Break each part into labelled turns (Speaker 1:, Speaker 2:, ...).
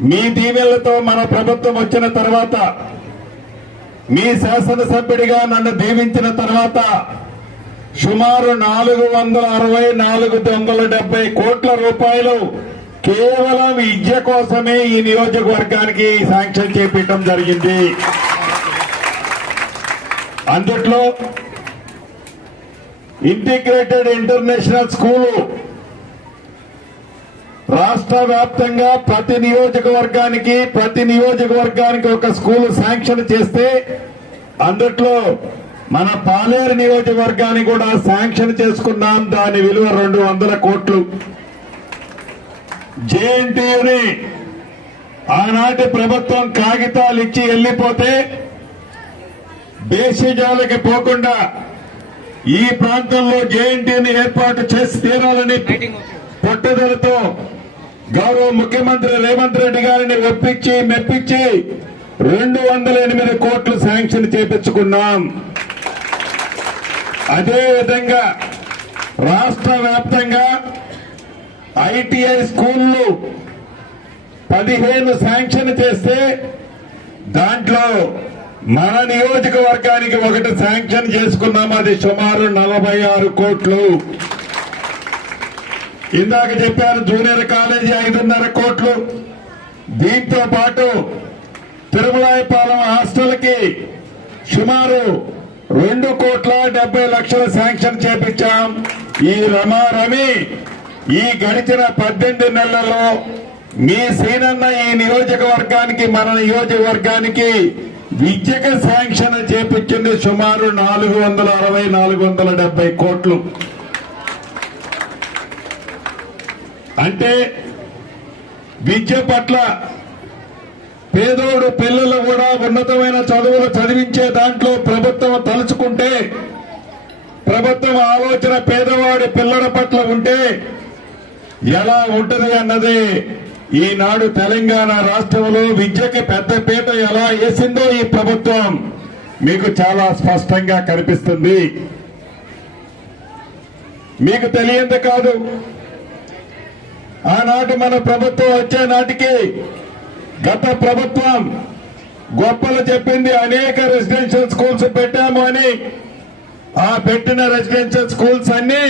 Speaker 1: మీ దీవెనలతో మన ప్రభుత్వం వచ్చిన తర్వాత మీ శాసనసభ్యుడిగా నన్ను దీవించిన తర్వాత సుమారు నాలుగు వందల అరవై నాలుగు వందల డెబ్బై కోట్ల రూపాయలు కేవలం విద్య కోసమే ఈ నియోజకవర్గానికి శాంక్షన్ చేపించడం జరిగింది. అందుట్లో ఇంటిగ్రేటెడ్ ఇంటర్నేషనల్ స్కూలు రాష్ట్ర వ్యాప్తంగా ప్రతి నియోజకవర్గానికి ప్రతి నియోజకవర్గానికి ఒక స్కూల్ శాంక్షన్ చేస్తే అందుట్లో మన పాలేరు నియోజకవర్గానికి కూడా శాంక్షన్ చేసుకున్నాం. దాని విలువ రెండు వందల కోట్లు. జేఎన్టీయుని ఆనాటి ప్రభుత్వం కాగితాలు ఇచ్చి వెళ్ళిపోతే దేశీజాలకి పోకుండా ఈ ప్రాంతంలో జేఎన్టీని ఏర్పాటు చేసి తీరాలని పట్టుదలతో గౌరవ ముఖ్యమంత్రి రేవంత్ రెడ్డి గారిని ఒప్పించి మెప్పించి రెండు వందల ఎనిమిది కోట్లు శాంక్షన్ చేపించుకున్నాం. అదేవిధంగా రాష్ట్ర వ్యాప్తంగా ఐటీఐ స్కూళ్ళు పదిహేను శాంక్షన్ చేస్తే దాంట్లో మన నియోజకవర్గానికి ఒకటి శాంక్షన్ చేసుకున్నాం. అది సుమారు నలభై ఆరు కోట్లు. ఇందాక చెప్పారు జూనియర్ కాలేజీ ఐదున్నర కోట్లు. దీంతో పాటు తిరుమలాయపాలెం హాస్టల్కి సుమారు రెండు కోట్ల డెబ్బై లక్షల శాంక్షన్ చేపించాం. ఈ రమారమి ఈ గడిచిన పద్దెనిమిది నెలల్లో మీ సీనన్న ఈ నియోజకవర్గానికి మన నియోజకవర్గానికి విద్యక శాంక్షన్ చేపించింది సుమారు నాలుగు వందల అరవై నాలుగు వందల డెబ్బై కోట్లు. అంటే విద్య పట్ల పేదోడు పిల్లలు కూడా ఉన్నతమైన చదువులు చదివించే దాంట్లో ప్రభుత్వం తలుచుకుంటే ప్రభుత్వం ఆలోచన పేదవాడి పిల్లల పట్ల ఉంటే ఎలా ఉంటది అన్నది ఈనాడు తెలంగాణ రాష్ట్రంలో విద్యకి పెద్దపీట ఎలా వేసిందో ఈ ప్రభుత్వం మీకు చాలా స్పష్టంగా కనిపిస్తుంది. మీకు తెలియంది కాదు. ఆనాటి మన ప్రభుత్వం వచ్చే నాటికి గత ప్రభుత్వం గొప్పలు చెప్పింది అనేక రెసిడెన్షియల్ స్కూల్స్ పెట్టాము అని. ఆ పెట్టిన రెసిడెన్షియల్ స్కూల్స్ అన్ని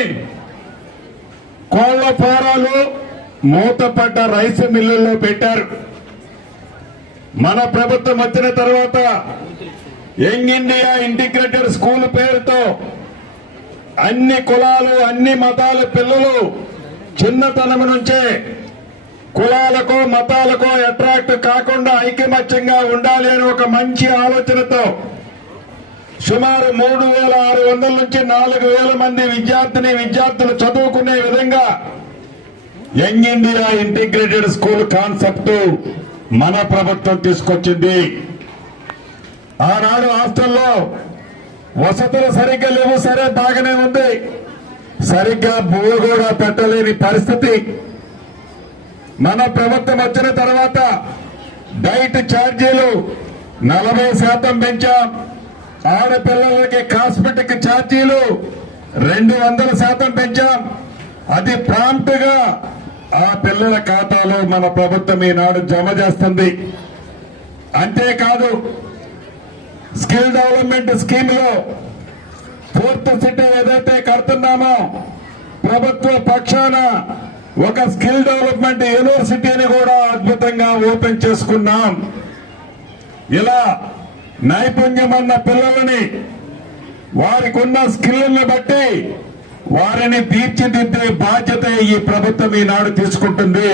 Speaker 1: కోళ్ళ ఫారాలు మూతపడ్డ రైస్ మిల్లుల్లో పెట్టారు. మన ప్రభుత్వం వచ్చిన తర్వాత యంగ్ ఇండియా ఇంటిగ్రేటెడ్ స్కూల్ పేరుతో అన్ని కులాలు అన్ని మతాల పిల్లలు చిన్నతనం నుంచే కులాలకు మతాలకు అట్రాక్ట్ కాకుండా ఐకమత్యంగా ఉండాలి అనే ఒక మంచి ఆలోచనతో సుమారు మూడు వేల ఆరు వందల నుంచి నాలుగు వేల మంది విద్యార్థిని విద్యార్థులు చదువుకునే విధంగా young India integrated school concept మన ప్రభుత్వం తీసుకొచ్చింది. ఆనాడు హాస్టల్లో వసతులు సరిగ్గా లేవు సరే బాగానే ఉంది. సరిగ్గా భూమి కూడా పెట్టలేని పరిస్థితి. మన ప్రభుత్వం వచ్చిన తర్వాత డైట్ ఛార్జీలు నలభై శాతం పెంచాం. ఆడపిల్లలకి కాస్మెటిక్ ఛార్జీలు రెండు వందల శాతం పెంచాం. అది ప్రాంప్ట్గా ఆ పిల్లల ఖాతాలో మన ప్రభుత్వం ఈనాడు జమ చేస్తుంది. అంతేకాదు స్కిల్ డెవలప్మెంట్ స్కీమ్లో ఫోర్త్ సిటీ ఏదైతే కడుతున్నామో ప్రభుత్వ పక్షాన ఒక స్కిల్ డెవలప్మెంట్ యూనివర్సిటీని కూడా అద్భుతంగా ఓపెన్ చేసుకున్నాం. ఇలా నైపుణ్యం అన్న పిల్లలని వారికి ఉన్న స్కిల్ని బట్టి వారిని తీర్చిదిద్దే బాధ్యత ఈ ప్రభుత్వం ఈనాడు తీసుకుంటుంది.